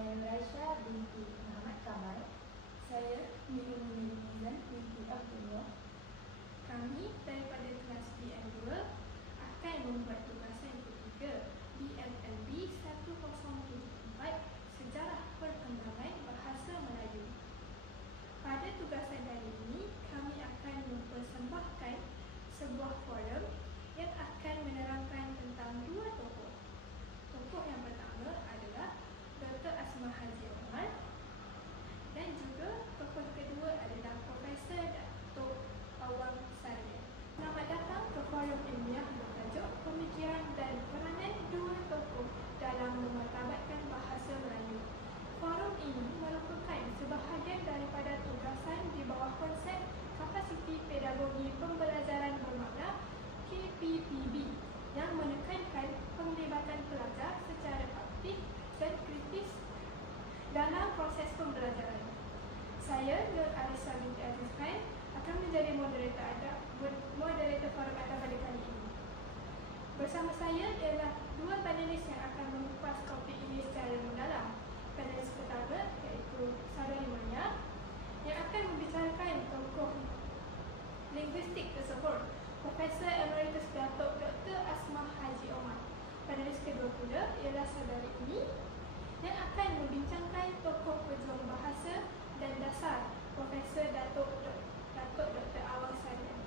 Saya Nuraisha binti Muhammad Kamal. Saya Nurul Nizam binti Abdullah. Kami daripada kelas BM2 akan membuat tugasan ketiga BMLB 1074 Sejarah Perkembangan Bahasa Melayu. Pada tugasan kali ini, kami akan mempersembahkan sebuah forum yang akan menerangkan tentang dua tokoh. Tokoh yang pertama adalah Dr. Asmah Haji Omar dan juga tokoh kedua adalah Profesor Datuk Awang Sarian. Selamat datang ke forum ilmiah bertajuk Pemikiran dan Peranan Dua Tokoh dalam Memartabatkan Bahasa Melayu. Forum ini merupakan sebahagian daripada tugasan di bawah konsep Kapasiti Pedagogi Pembelajaran Bermakna KPPB yang menekankan penglibatan pelajar secara aktif dan kritis dalam proses pembelajaran. Saya, Nur Arisa binti Aziz Khan, akan menjadi moderator forum pada kali ini. Bersama saya ialah dua panelis yang akan mengupas topik ini secara mendalam. Panelis pertama iaitu Saudari Maya yang akan membicarakan tokoh linguistik tersebut, Profesor Emeritus Datuk Dr. Asmah Haji Omar. Panelis kedua pula ialah Saudari Umi yang akan membincangkan tokoh pejuang bahasa dan dasar, Profesor Datuk Dr. Awang Sarian.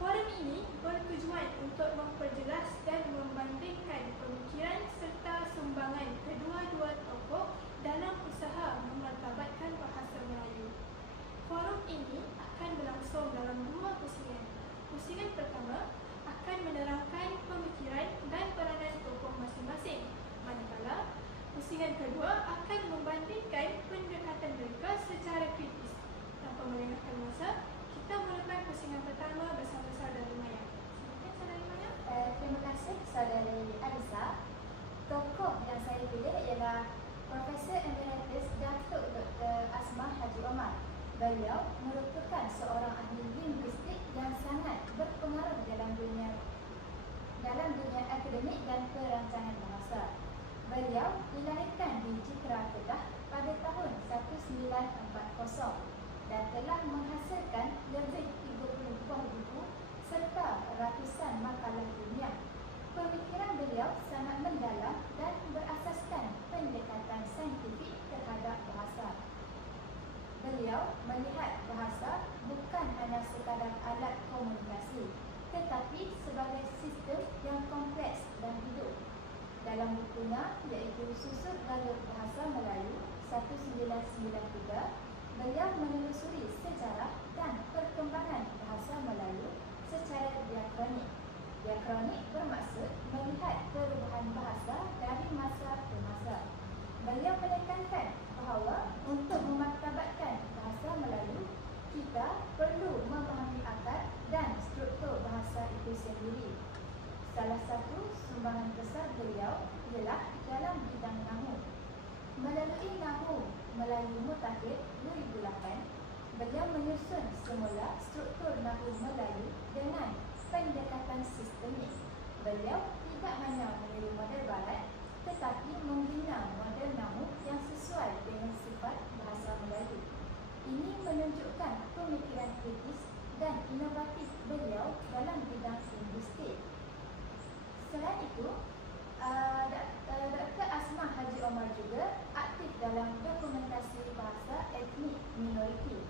Forum ini bertujuan untuk memperjelas dan membandingkan pemikiran serta sumbangan kedua-dua tokoh dalam usaha memartabatkan bahasa Melayu. Forum ini akan berlangsung dalam dua pusingan. Pusingan pertama akan menerangkan pemikiran dan peranan tokoh masing-masing, manakala pusingan kedua akan membandingkan pendekatan mereka secara kritis. Tanpa melengahkan masa, kita mulakan pusingan pertama bersama Saudari Maya. Silakan Saudari Maya. Terima kasih Saudari Arisa. Tokoh yang saya pilih ialah Profesor Emeritus Datuk Dr. Asmah Haji Omar. Beliau merupakan seorang ahli linguistik yang sangat berpengaruh dalam dunia akademik dan perancangan bahasa. Beliau dilahirkan di Jitra Kedah pada tahun 1940 dan telah menghasilkan lebih 30 buah buku serta ratusan makalah ilmiah. Pemikiran beliau sangat mendalam dan berasaskan pendekatan saintifik terhadap bahasa. Beliau melihat bahasa bukan hanya sekadar alat komunikasi, tetapi sebagai sistem yang kompleks dan hidup. Dalam bukunya iaitu Susut Galur Bahasa Melayu 1993, beliau menelusuri sejarah dan perkembangan bahasa Melayu secara diakronik. Diakronik bermaksud melihat perubahan bahasa dari masa ke masa. Beliau menekankan bahawa untuk memartabatkan bahasa Melayu, kita perlu memahami akar dan struktur bahasa itu sendiri. Salah satu sumbangan besar beliau ialah dalam bidang Nahu. Melalui Nahu Melayu Mutakhir 2008, beliau menyusun semula struktur Nahu Melayu dengan pendekatan sistemik. Beliau tidak hanya meniru model barat, tetapi membina model Nahu yang sesuai dengan sifat bahasa Melayu. Ini menunjukkan pemikiran kritis dan inovatif beliau dalam bidang linguistik. Selain itu, Dr. Asmah Haji Omar juga aktif dalam dokumentasi bahasa etnik minoriti.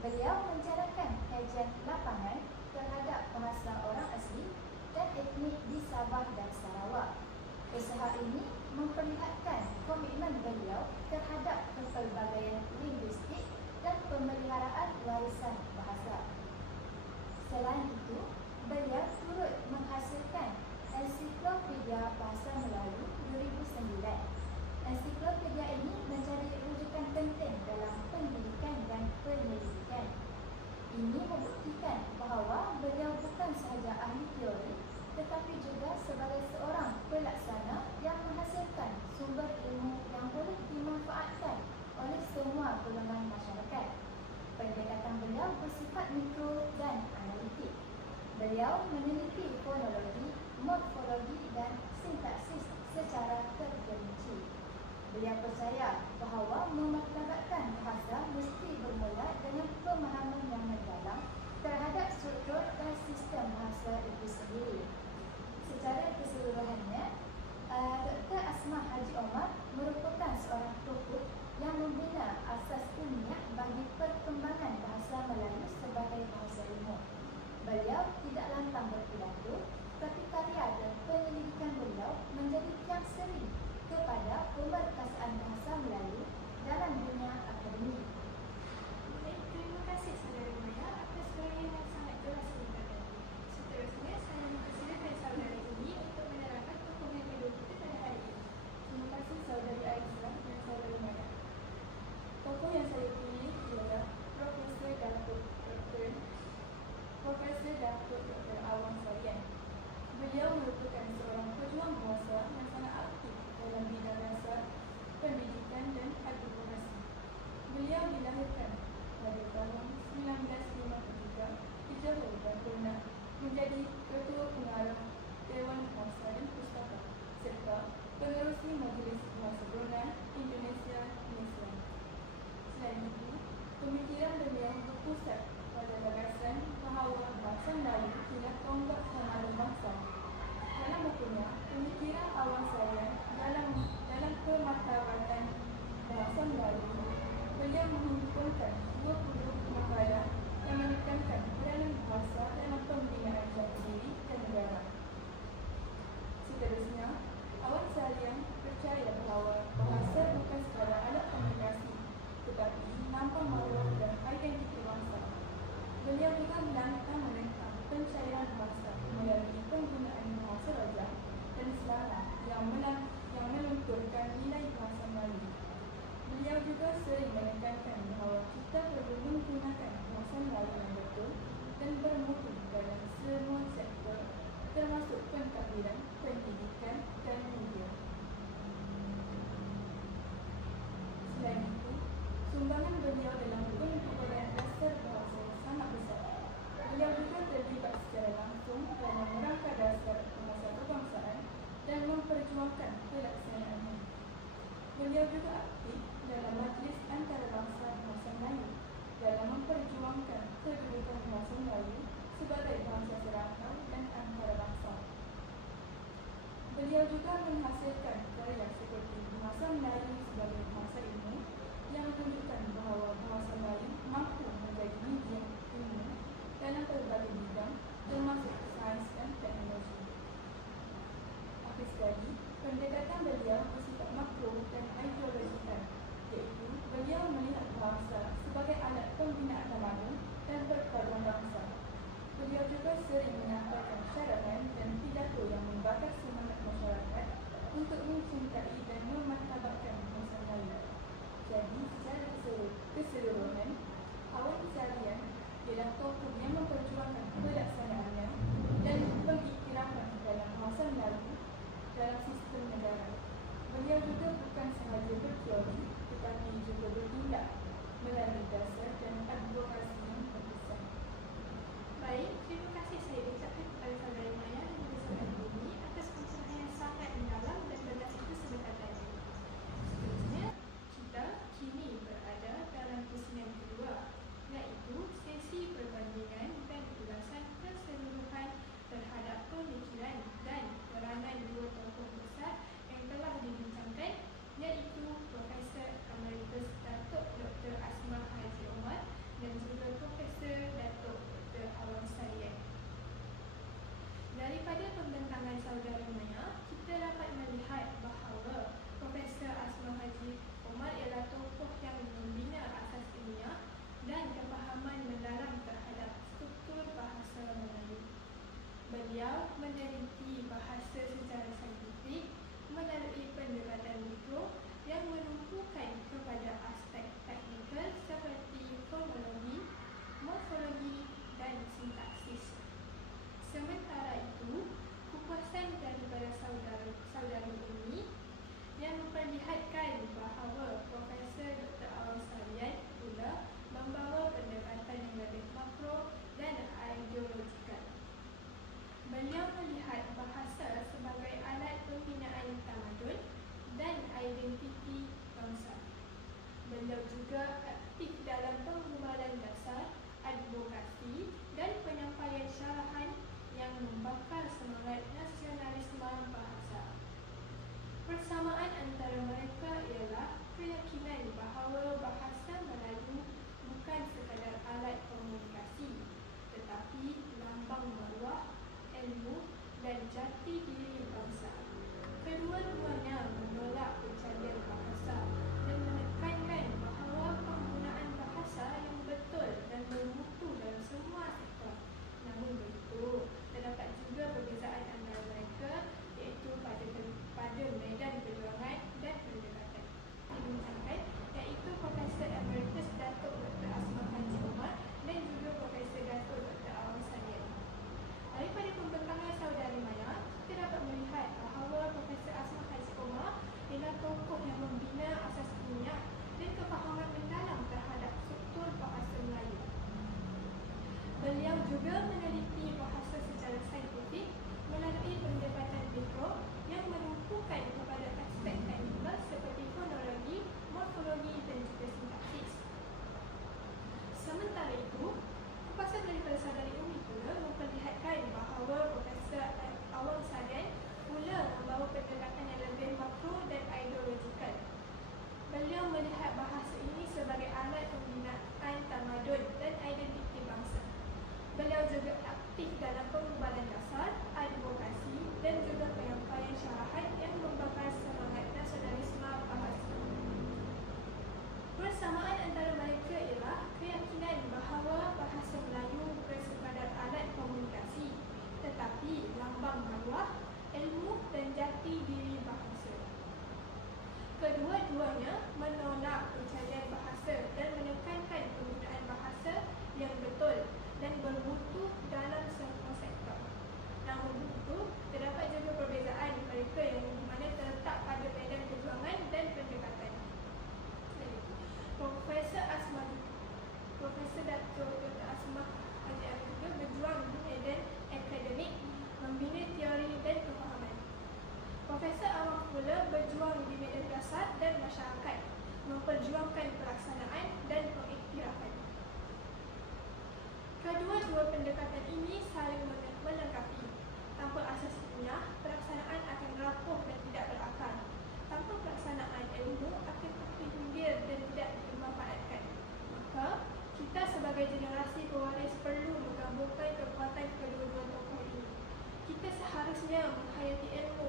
Beliau menjalankan kajian lapangan terhadap bahasa orang asli dan etnik di Sabah dan Sarawak. Usaha ini memperlihatkan komitmen beliau terhadap kepelbagaian linguistik dan pemeliharaan warisan bahasa. Selain itu, beliau turut menghasilkan Ensiklopedia Bahasa Melayu 2009. Ensiklopedia ini menjadi rujukan penting dalam pendidikan dan penyelidikan. Ini membuktikan bahawa beliau bukan sahaja ahli teori, tetapi juga sebagai seorang pelaksana yang menghasilkan sumber ilmu yang boleh dimanfaatkan oleh semua golongan masyarakat. Pendekatan beliau bersifat mikro dan analitik. Beliau meneliti fonologi, morfologi dan sintaksis secara terperinci. Beliau percaya bahawa memartabatkan bahasa mesti bermula dengan pemahaman yang mendalam terhadap struktur dan sistem bahasa itu sendiri. Secara keseluruhannya, Dr. Asmah Haji Omar merupakan seorang tokoh yang membina asas ilmiah bagi perkembangan bahasa Melayu sebagai bahasa ilmu. Beliau tidak lantang berpidato, tapi karya dan penyelidikan beliau menjadi tiang seri kepada pemerkasaan bahasa Melayu dalam dunia akademik. Baik, terima kasih Saudara Maya atas uraian yang sangat jelas ini tadi. Seterusnya, saya mempersilakan saudara ini untuk menerangkan tokoh yang kedua kita pada hari ini. Terima kasih saudari Aisyah dan saudari Maya. Tokoh yang saya pilih ialah Profesor Datuk Dr. Awang Sarian. Beliau merupakan seorang pejuang bahasa yang sangat aktif dalam bidang dasar, pendidikan dan advokasi. Beliau dilahirkan pada tahun 1953 di Johor dan pernah menjadi Ketua Pengarah Dewan Bahasa dan Pustaka serta Pengerusi Majlis Bahasa Brunei Indonesia Malaysia. Selain itu, pemikiran beliau berpusat pada gagasan bahawa bahasa Melayu ialah tonggak pengaruh bangsa. Dalam bukunya, Pemikiran Awang Sarian dalam Pemartabatan Bahasa Melayu, beliau menghimpunkan 20 makalah yang menekankan peranan bahasa dalam pembinaan jati diri dan negara. Seterusnya, Awang Sarian percaya bahawa bahasa bukan sekadar alat komunikasi, tetapi lambang maruah dan identiti bangsa. Beliau juga menentang pencairan bahasa melalui penggunaan bahasa raja dan selara yang melunturkan nilai bahasa Melayu. Beliau juga sering menekankan bahawa kita perlu menggunakan bahasa Melayu yang betul dan bermutu dalam semua sektor, termasuk pentadbiran, pendidikan dan media. Selain itu, sumbangan beliau dalam pengumpulan dasar bahasa sangat besar. Beliau juga terlibat secara langsung dalam rangka dasar bahasa kebangsaan dan memperjuangkan pelaksanaannya. Beliau juga aktif dalam Majlis Antarabangsa Bahasa Melayu dalam memperjuangkan kedudukan bahasa Melayu sebagai bahasa serantau dan antarabangsa. Beliau juga menghasilkan karya seperti Bahasa Melayu sebagai bahasa ilmu yang menunjukkan bahawa bahasa Melayu mampu menjadi medium ilmu dalam berbagai bidang termasuk sains dan teknologi. Akhir sekali, pendekatan beliau bersifat makro dan ideologikal, iaitu beliau melihat bahasa sebagai alat pembinaan tamadun dan perpaduan bangsa. Beliau juga sering menyampaikan syarahan dan pidato yang membakar semangat masyarakat untuk mencintai dan memartabatkan bahasa Melayu. Jadi, secara keseluruhan, Awang Sarian ialah tokoh yang memperjuangkan pelaksanaannya dan pengiktirafan dalam bahasa Melayu dalam sistem negara. Beliau juga bukan sahaja berteori, tetapi juga bertindak melalui dasar dan advokasi yang berkesan. Baik, terima kasih saya ucapkan kepada saudara Maya dan juga saudara Bumi atas pencerahan yang sangat mendalam dan jelas itu sebentar tadi. kedua pendekatan ini saling melengkapi. Tanpa asas ilmiah, pelaksanaan akan rapuh dan tidak berakal. Tanpa pelaksanaan, ilmu akan terpinggir dan tidak dimanfaatkan. Maka, kita sebagai generasi pewaris perlu menggabungkan kekuatan kedua-dua tokoh ini. Kita seharusnya menghayati ilmu